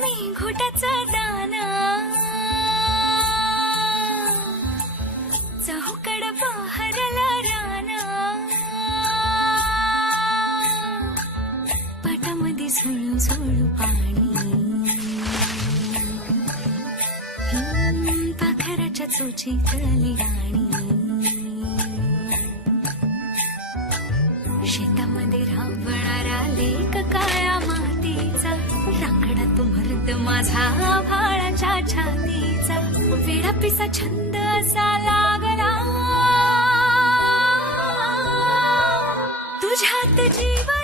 मी घोटाचा दाना चहूकड बहरला राना पाटामध्ये झुळू झुळू पाणी पाखराच्या चोचीतली राणी शेतामध्ये राबणारा लेक काळ्या मातीचा रांगडा तो मर्द माझा भाळाच्या छातीचा वेडा पिसा छंद असा लागला तुझ्यात जीवन